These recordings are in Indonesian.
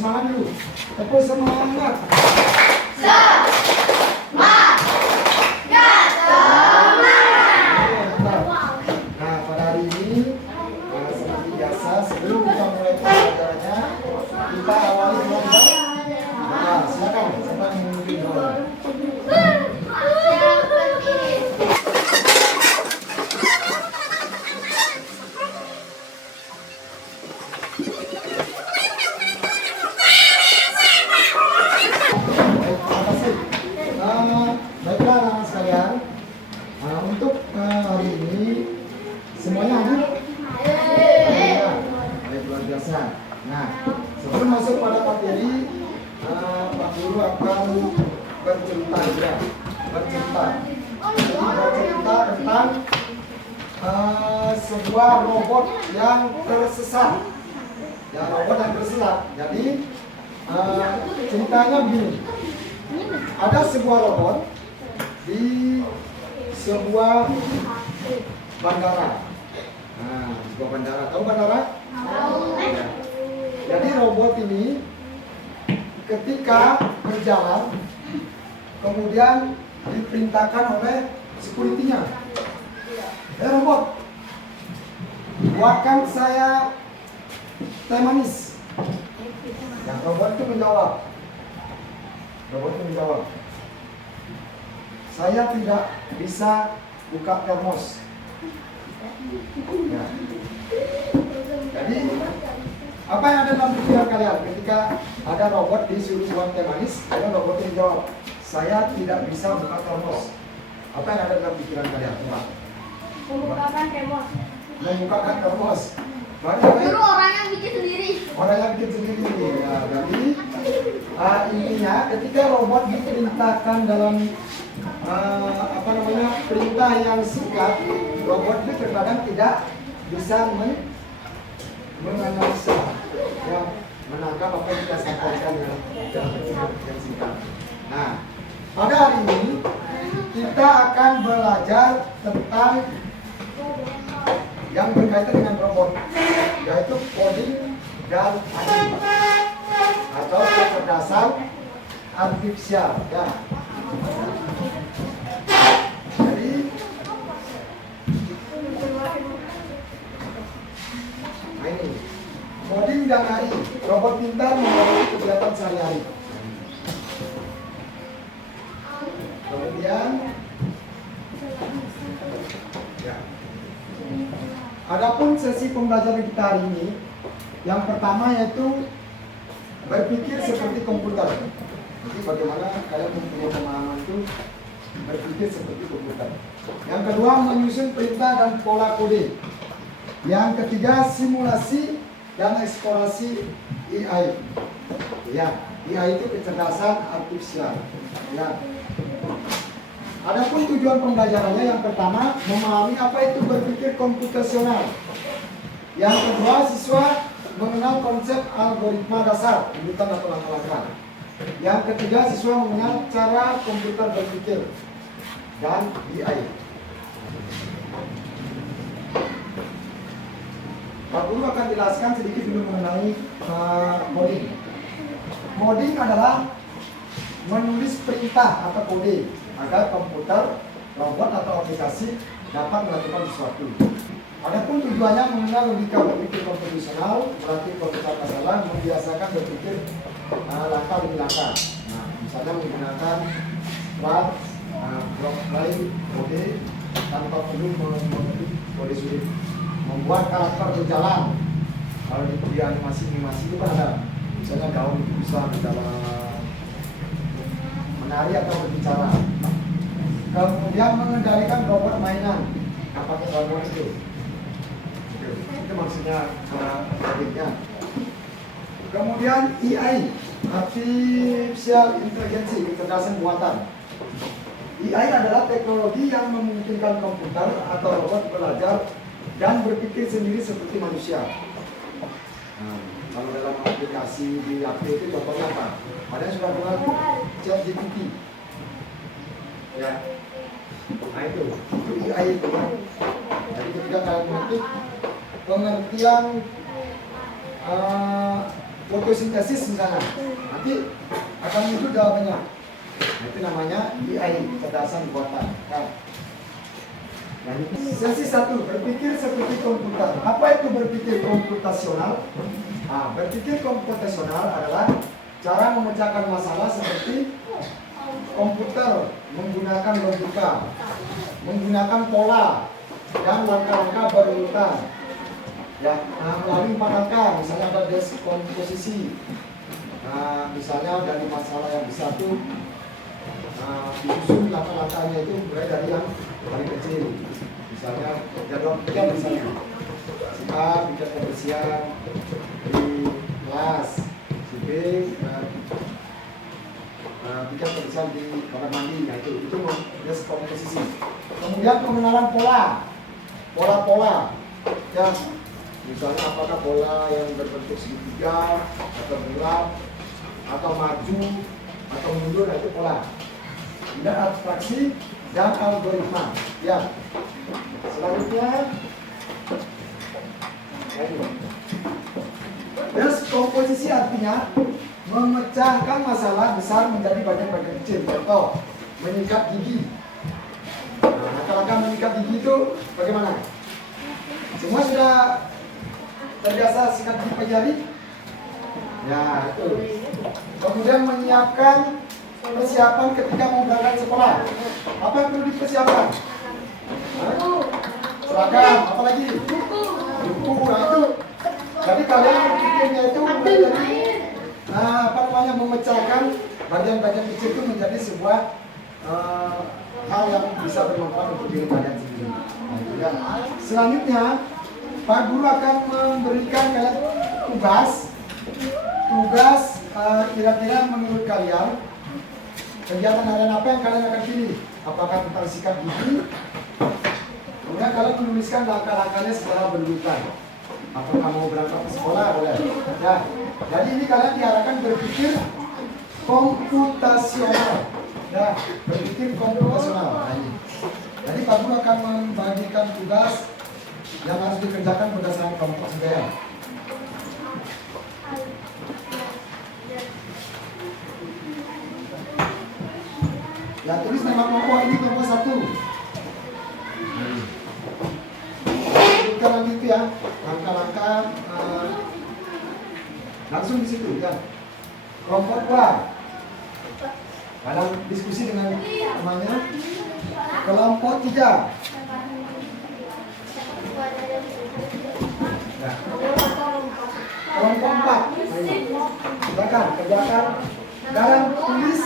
semangat dulu. Tepuk semangat. Nah, pada hari ini seperti biasa sebelum kita mulai pelajarannya, kita awali dengan nah, silakan siapa yang memimpin dulu. Baiklah anak-anak sekalian, untuk hari ini semuanya hadir? Baik, luar biasa. Nah, sebelum masuk pada materi, Pak Guru akan bercerita juga, bercerita tentang sebuah robot yang tersesat. Ya, robot yang tersesat. Jadi ceritanya begini. Ada sebuah robot di sebuah bandara. Nah, sebuah bandara. Tahu bandara? Tahu. Ya. Jadi robot ini ketika berjalan, kemudian diperintahkan oleh security-nya. Robot, buatkan saya teh manis. Yang robot itu menjawab. Saya tidak bisa buka termos. Ya. Jadi apa yang ada dalam pikiran kalian ketika ada robot disuruh buat teh manis, ada robot yang jawab, saya tidak bisa buka termos. Apa yang ada dalam pikiran kalian? Membukakan termos. Membukakan termos. Dulu orang yang bikin sendiri. Orang yang bikin sendiri. Ya, jadi intinya ketika robot diperintahkan dalam perintah yang singkat, robot itu terkadang tidak bisa menganalisa, ya, menangkap apa yang kita sampaikan yang singkat. Nah, pada hari ini kita akan belajar tentang yang berkaitan dengan robot, yaitu coding dan AI atau kecerdasan artifisial. Ya. Jadi ini coding dan AI, robot pintar membantu kegiatan sehari-hari. Kemudian ya. Adapun sesi pembelajaran kita hari ini, yang pertama yaitu berpikir seperti komputer. Jadi bagaimana kalian mempunyai pemahaman itu berpikir seperti komputer. Yang kedua, menyusun perintah dan pola kode. Yang ketiga, simulasi dan eksplorasi AI. Ya, AI itu kecerdasan artifisial. Ya. Adapun tujuan pembelajarannya, yang pertama memahami apa itu berpikir komputasional. Yang kedua, siswa mengenal konsep algoritma dasar, rujukan atau langkah-langkah. Yang ketiga, siswa mengenal cara komputer berpikir dan BI. Pak Guru akan jelaskan sedikit dulu mengenai coding. Coding adalah menulis perintah atau kode agar komputer, robot atau aplikasi dapat melakukan sesuatu. Adapun tujuannya mengenal logika berpikir komputasional, melatih komputer masalah, membiasakan berpikir langkah demi langkah. Nah, misalnya menggunakan strat, blok lain, kode tanpa perlu mengetik kode sulit. Membuat karakter berjalan. Kalau di animasi itu kan ada, misalnya gaun bisa berjalan, menari atau berbicara. Kemudian mengendalikan robot mainan, apakah robot itu maksudnya codingnya. Kemudian AI, Artificial Intelligence, kecerdasan buatan. AI adalah teknologi yang memungkinkan komputer atau robot belajar dan berpikir sendiri seperti manusia. Nah, kalau dalam aplikasi di HP itu contohnya apa? Ada yang sudah dengar ChatGPT. Ya. Nah itu AI itu kan. Jadi ketika kalian mengetik pengertian fotosintesis misalnya, nanti akan muncul jawabannya. Nah, itu namanya BI, kecerdasan buatan. Nah, sesi 1, berpikir seperti komputer. Apa itu berpikir komputasional? Nah, berpikir komputasional adalah cara memecahkan masalah seperti komputer menggunakan logika, menggunakan pola dan langkah-langkah berurutan. Ya, melalui 4 langkah, misalnya ada deskomposisi. Nah, misalnya dari masalah yang besar itu disusun langkah-langkahnya itu mulai dari yang paling kecil. Misalnya jadwal kerja misalnya, si A bikin kebersihan di kelas, si B bikin kebersihan di kamar mandi. Nah itu deskomposisi. Kemudian pengenalan pola-pola. Ya, misalnya apakah pola yang berbentuk segitiga atau bulat atau maju atau mundur, nah itu pola. Kemudian abstraksi dan algoritma. Ya, selanjutnya deskomposisi artinya memecahkan masalah besar menjadi bagian-bagian kecil. Contoh, menyikat gigi. Nah, langkah-langkah menyikat gigi itu bagaimana? Semua sudah terbiasa sikat gigi pagi hari? Ya, itu. Kemudian menyiapkan persiapan ketika mau berangkat sekolah. Apa yang perlu dipersiapkan? Seragam, apa lagi? Buku, nah itu. Jadi kalian berpikirnya itu memecahkan bagian-bagian kecil itu menjadi sebuah hal yang bisa bermanfaat untuk diri kalian sendiri. Nah, itu ya. Selanjutnya, Pak Guru akan memberikan kalian tugas kira-kira menurut kalian kegiatan harian apa yang kalian akan pilih? Apakah tentang sikat gigi? Kemudian kalian menuliskan langkah-langkahnya secara berurutan. Apakah mau berangkat ke sekolah? Boleh. Ya. Jadi ini kalian diarahkan berpikir komputasional. Ya, berpikir komputasional. Nah, ini. Jadi Pak Guru akan membagikan tugas yang harus dikerjakan berdasarkan kelompok sebenarnya. Ya, tulis nama kelompok ini kelompok 1. Kita lanjut ya, langkah-langkah langsung di situ ya. Kelompok 2. Dalam diskusi dengan temannya. Kelompok 3. Ya. Kelompok 4. Silakan kerjakan dalam tulis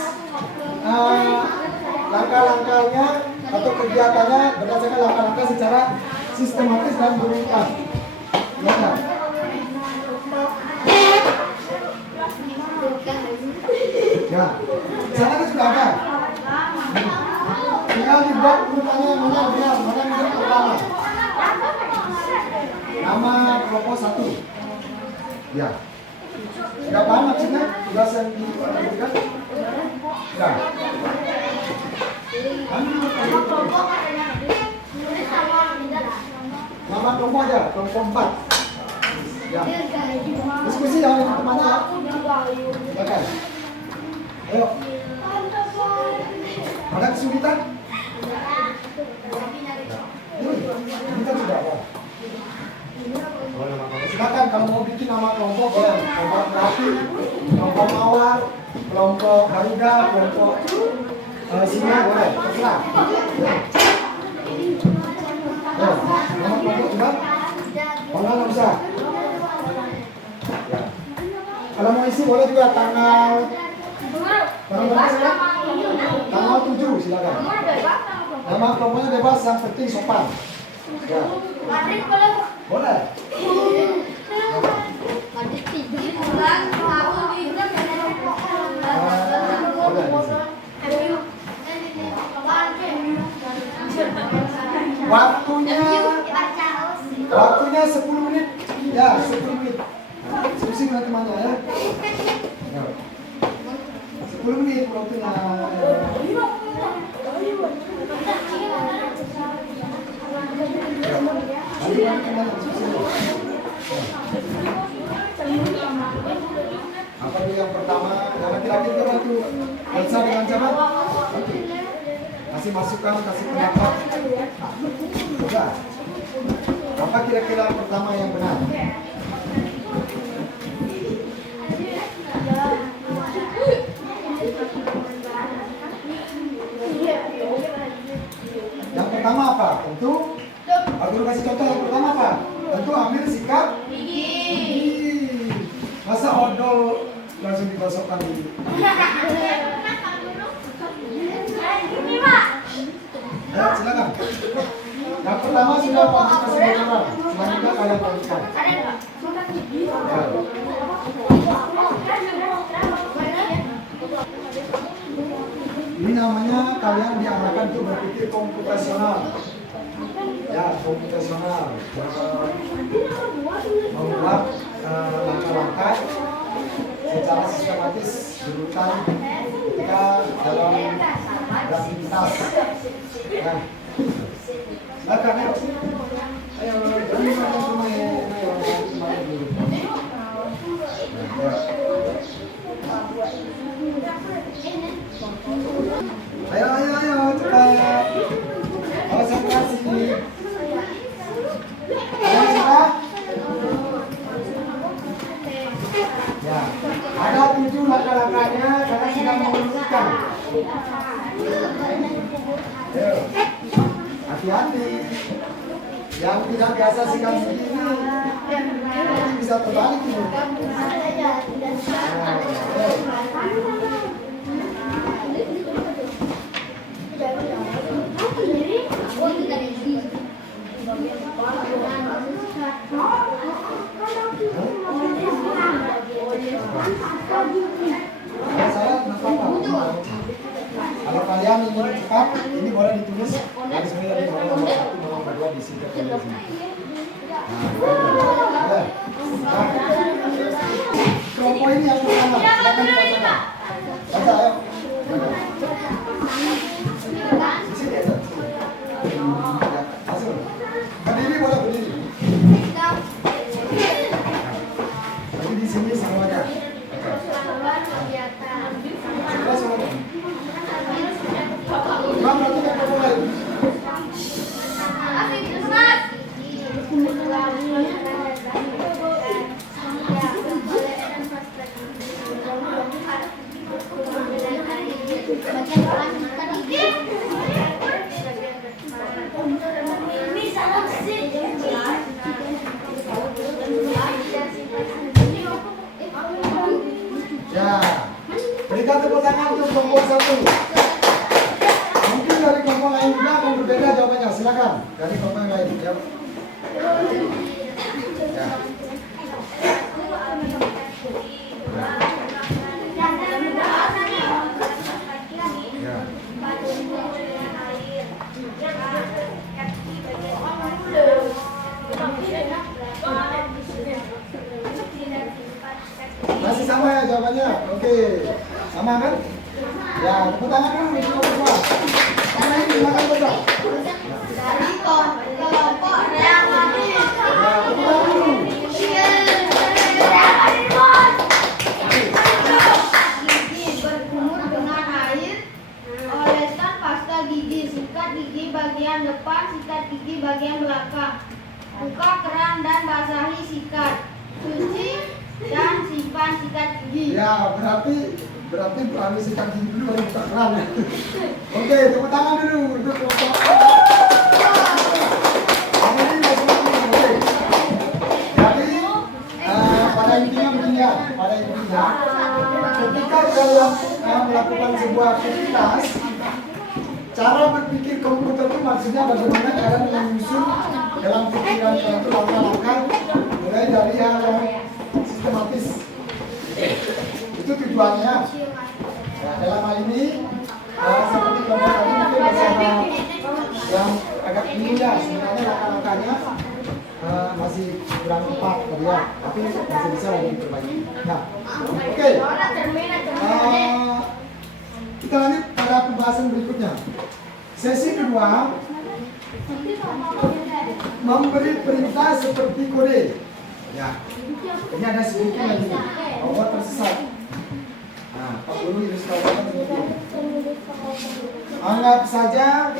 langkah-langkahnya atau kegiatannya berdasarkan langkah-langkah secara sistematis dan berurutan. Ya. Ya, sana kan sudah ada. Tinggal dibuat urutannya mana benar, mana yang pertama. Nama kelompok 1. Ya. Sudah paham maksudnya? Tugas yang diberikan? Ya. Nama kelompok aja, kelompok 4. Ya. Diskusi yang teman-teman ya. Silakan. Ayo. Ada kesulitan? Kita sudah apa? Silakan kalau mau bikin nama kelompok ya, kelompok terapi, kelompok mawar, kelompok garuda, kelompok singa boleh, terserah. Ya, nama kelompok juga? Kalau nggak usah. Ya. Kalau mau isi boleh juga tanggal berapa sih? Tanggal 7 silakan. Nama kelompoknya bebas, yang penting sopan. Ya. Boleh. Waktunya 10 menit. Ya, 10 menit. Diskusi dengan temannya ya. 10 menit waktunya. Ya. yang pertama, yang laki-laki juga bantu. Elsa dengan cara kasih masukan, kasih pendapat. Nah, apa kira-kira pertama yang benar? Yang pertama apa? Tentu, aku kasih contoh yang pertama apa? Tentu ambil sikap gigi. Masa odol langsung dibasokkan gigi? Ya, silakan. Yang pertama sudah kasih gambaran. Selanjutnya kalian lanjutkan. Ya. Ini namanya kalian diarahkan untuk berpikir komputasional. Ya, komputasional. Membuat langkah-langkah secara sistematis berurutan ketika dalam beraktivitas. Ya. Silakan, ayo. Ayo, ini rumah ya. Ayo, cepat. Konsentrasi. Ayo, cepat. Ya, ada 7 langkah-langkahnya karena sedang mengumpulkan. Ayo, hati-hati. Yang tidak biasa sikat gigi ini bisa terbalik ini. Kalau kalian ingin cepat, ini boleh ditulis dari sini dari nomor 1, nomor 2 di sini. Kelompok ini yang pertama. Silakan dibacakan. Baca, ayo. Di sini aja. Langsung. Berdiri boleh berdiri. Lagi di sini semuanya. Semuanya. Bang, berarti kan mulai. Ya, berikan tepuk tangan untuk kelompok 1. Mungkin dari kelompok lain juga akan berbeda jawabannya. Silakan dari kelompok yang lain. Ya. Ya. Masih sama ya jawabannya? Oke. Sama kan? Ya, tepuk tangan dulu untuk kelompok 2. Mana ini? Silakan baca. Dari kelompok yang lain. Ya, tepuk tangan dulu. Gigi berkumur dengan air. Olesan pasta gigi. Sikat gigi bagian depan, sikat gigi bagian belakang. Buka keran dan basahi sikat. Cuci dan simpan sikat gigi. Ya, berarti harus sikat gigi dulu baru buka keran ya. Oke, tepuk tangan dulu untuk kelompok. Ini masuk lagi. Oke. Jadi pada intinya begini ya, ketika dalam melakukan sebuah aktivitas, cara berpikir komputer itu maksudnya bagaimana kalian menyusun dalam pikiran kalian itu langkah-langkah mulai dari hal yang sistematis. Itu tujuannya. Nah, dalam hal ini seperti kelompok tadi mungkin masih ada yang agak bingung ya, sebenarnya langkah-langkahnya masih kurang tepat tadi ya, tapi masih bisa lagi diperbaiki. Nah, oke. Kita lanjut pada pembahasan berikutnya. Sesi kedua, memberi perintah seperti kode. Ya, ini ada sedikit lagi. Bahwa tersesat. Nah, Pak Guru ilustrasikan seperti ini. Anggap saja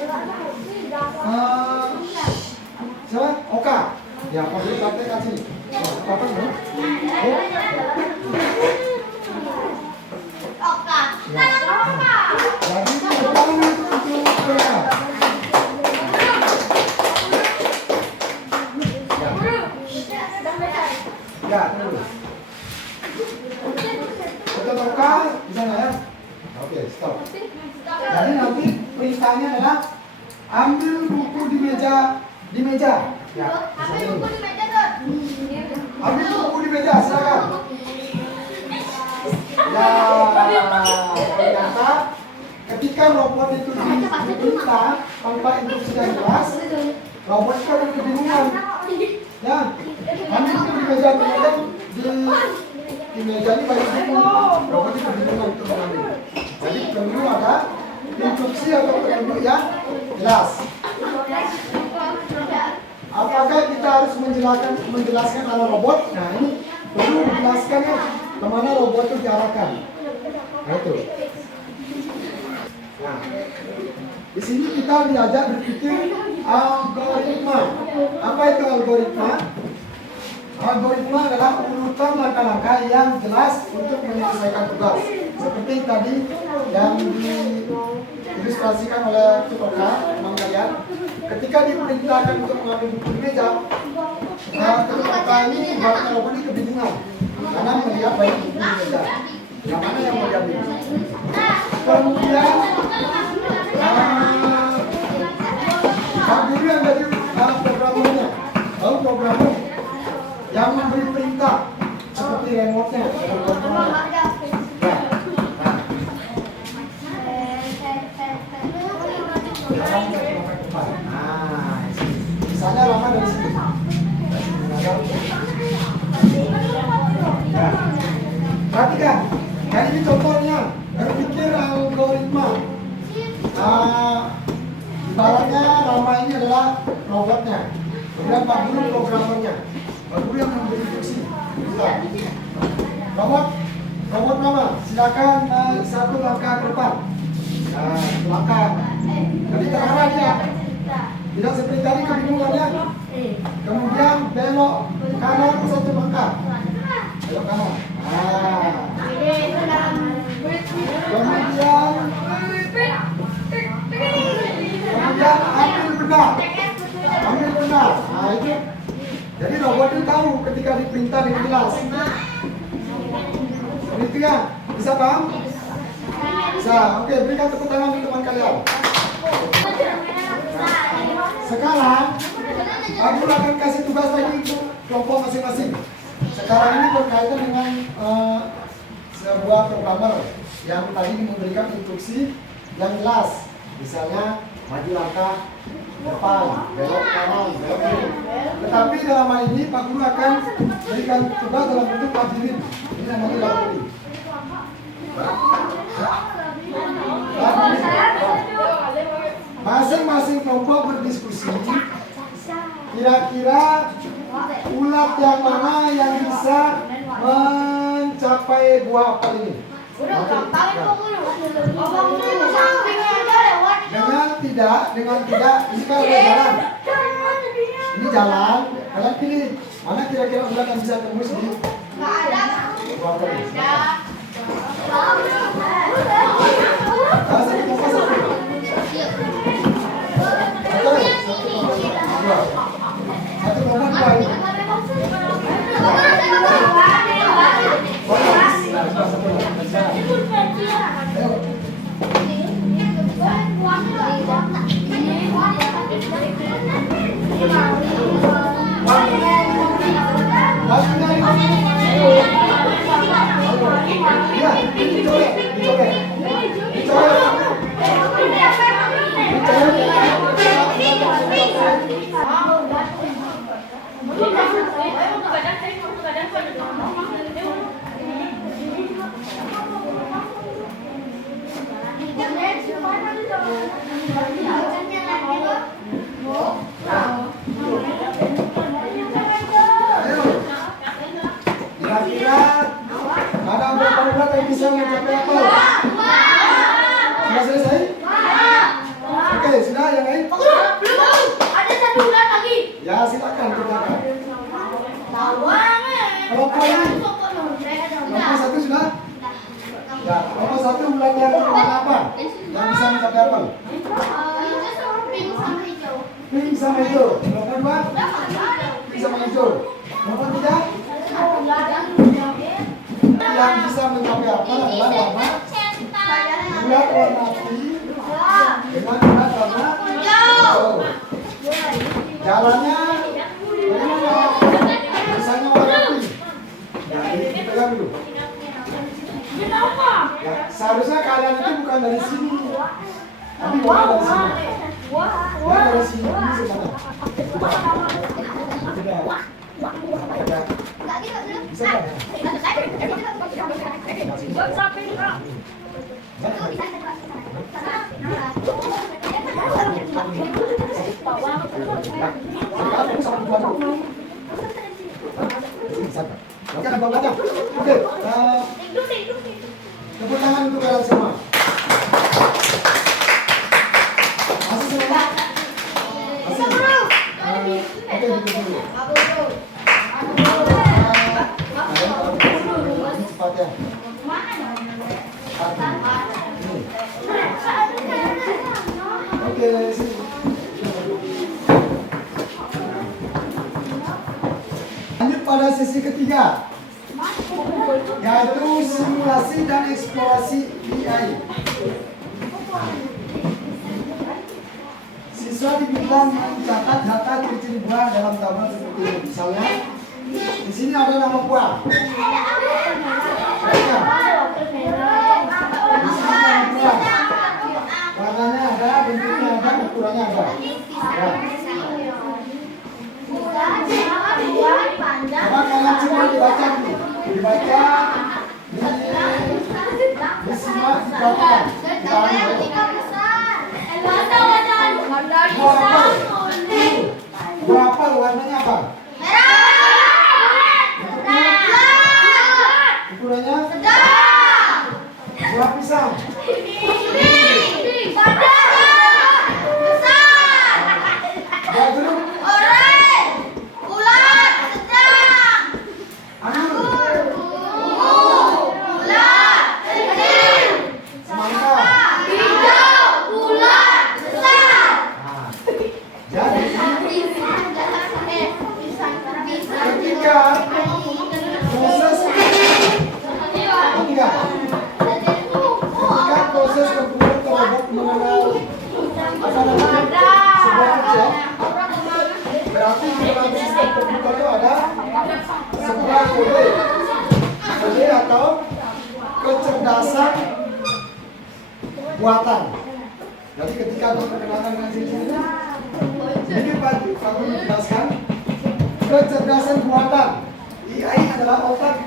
siapa? Oka. Ya, Pak Guru praktekkan sini. Apa Guru? Oka. Ya. Jadi pertama itu untuk Oka. Ya, terus. Untuk Oka, bisa nggak ya? Oke, stop. Jadi nanti perintahnya adalah ambil buku di meja. Ya, Ambil buku di meja, Dot. ambil buku di meja, silakan. Ya, ternyata ketika robot itu diperintah tanpa instruksi yang jelas, robot itu akan kebingungan. Ya, ambil buku di meja, ternyata di meja ini banyak buku, robot itu kebingungan untuk mengambil. Jadi perlu ada instruksi atau petunjuk yang jelas. Apakah kita harus menjelaskan arah robot? Nah, ini perlu dijelaskan ya kemana robot itu diarahkan. Nah, itu. Nah, di sini kita diajak berpikir algoritma. Apa itu algoritma? Algoritma adalah urutan langkah-langkah yang jelas untuk menyelesaikan tugas. Seperti tadi yang diilustrasikan oleh Tutoka, teman kalian. Ketika diperintahkan untuk mengambil buku di meja, Tutoka ini buatkan robot ini kebingungan karena melihat banyak buku di meja. Yang mana yang mau diambil? Kemudian Pak Guru yang jadi programmernya, lalu programmer yang memberi perintah seperti remote-nya, misalnya lama dari sini. Ya. Perhatikan, kayak ini contohnya berpikir algoritma. Ibaratnya Rama ini adalah robotnya, kemudian Pak Guru programmernya. Pak Guru yang memberi instruksi. Robot Rama, silakan satu langkah ke depan. Langkah. Jadi terarah dia. Tidak seperti tadi kebingungannya. Kemudian belok kanan satu langkah. Belok kanan. Kemudian ambil benar. Nah itu. Jadi robot itu tahu ketika diperintah dengan jelas. Itu ya, bisa paham? Bisa. Oke, berikan tepuk tangan untuk teman kalian. Sekarang aku akan kasih tugas lagi untuk kelompok masing-masing. Sekarang ini berkaitan dengan sebuah programmer yang tadi memberikan instruksi yang jelas. Misalnya maju langkah depan, belok kanan, belok kiri. Tetapi dalam hal ini Pak Guru akan berikan tugas dalam bentuk labirin. Ini namanya labirin. Masing-masing kelompok berdiskusi kira-kira ulat yang mana yang bisa mencapai buah apel ini. Dengan tidak ini kan ada jalan. Ini jalan, kalian pilih mana kira-kira ulat yang bisa tembus di buah apel ini. Satu nomor dua ini. bulat yang bisa mencapai apel? Sudah selesai? Oke, sudah yang lain? Ada satu bulan lagi. Ya, silakan kerjakan. Lawangan. Kelompok ini, kelompok satu sudah? Ya, kelompok satu bulan yang warna apa? Yang bisa mencapai apel? Pink sama hijau. Kelompok dua? Pink sama hijau. Kelompok tiga? Yang bisa mencapai apel adalah warna bulat warna pink dengan bulat warna hijau. Jalannya bagaimana? Misalnya warna pink. Ya, ini pegang dulu. Ya, seharusnya kalian itu bukan dari sini, tapi bukan dari sini. Ya, dari sini ini sebenarnya. Sudah. Bisa kan? Oke, ada bawahnya. Oke, tepuk tangan untuk kalian semua. Masih semua? Masih? Oke, dulu. Cepat ya. Oke, sini. Lanjut pada sesi ketiga, yaitu simulasi dan eksplorasi AI. Siswa diminta mencatat data ciri-ciri buah dalam tabel seperti ini. Misalnya, di sini ada nama buah. Di sini nama buah. Warnanya ada, bentuknya ada, ukurannya ada. Ya. Coba kalian semua dibaca dulu. Dibaca, disimak, dibaca. Buah apel warnanya apa? Ukurannya? Buah pisang. Buah jeruk. Proses komputer terhadap mengenal apa namanya sebuah objek, berarti di dalam sistem komputer itu ada sebuah kode atau kecerdasan buatan. Jadi ketika diperkenalkan dengan sini, ini Pak menjelaskan kecerdasan buatan. AI adalah otak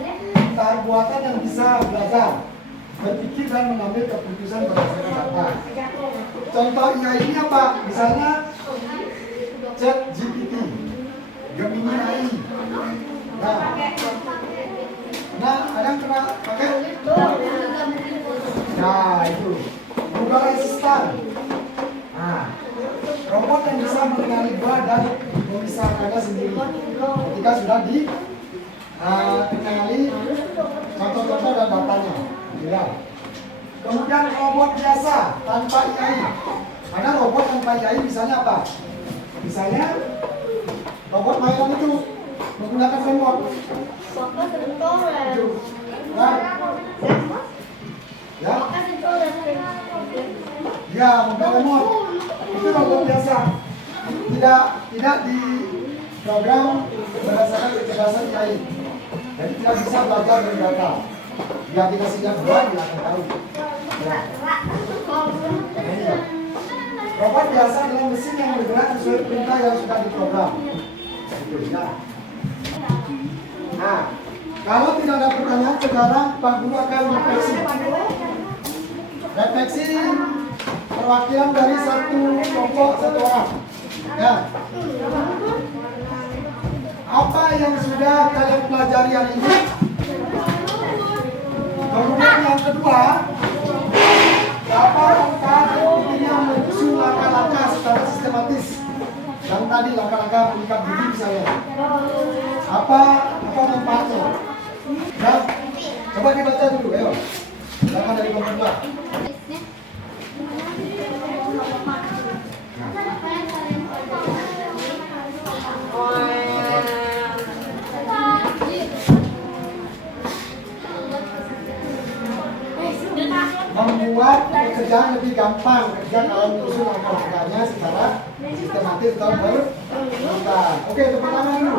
buatan yang bisa belajar, berpikir dan mengambil keputusan berdasarkan data. Contoh AI ini apa? Misalnya ChatGPT, Gemini AI. Nah, ada yang pernah pakai? Nah, itu Google Assistant. Nah, robot yang bisa mengenali buah dan memisahkannya sendiri. Ketika sudah dikenali contoh-contoh dan datanya. Ya. Kemudian robot biasa tanpa AI. Ada robot tanpa AI misalnya apa? Misalnya robot mainan itu menggunakan remote. Nah, ya, ya mobile remote itu robot biasa. Tidak diprogram berdasarkan kecerdasan AI. Jadi tidak bisa belajar dari data. Dia tidak sejak bulan dia akan tahu. Ya. Robot biasa adalah mesin yang bergerak sesuai perintah yang sudah diprogram. Itu ya. Nah, kalau tidak ada pertanyaan sekarang Pak Guru akan refleksi. Refleksi perwakilan dari satu kelompok satu orang. Ya. Apa yang sudah kalian pelajari hari ini? Kemudian kedua, apa langkah yang menyusun langkah-langkah secara sistematis. Yang tadi langkah-langkah mengikat gigi misalnya. Apa manfaatnya? Ya, coba dibaca dulu, ayo. Langkah dari kelompok dua. Membuat pekerjaan lebih gampang ketika kalau menyusun langkah-langkahnya secara sistematis atau berurutan. Oke, tepuk tangan dulu.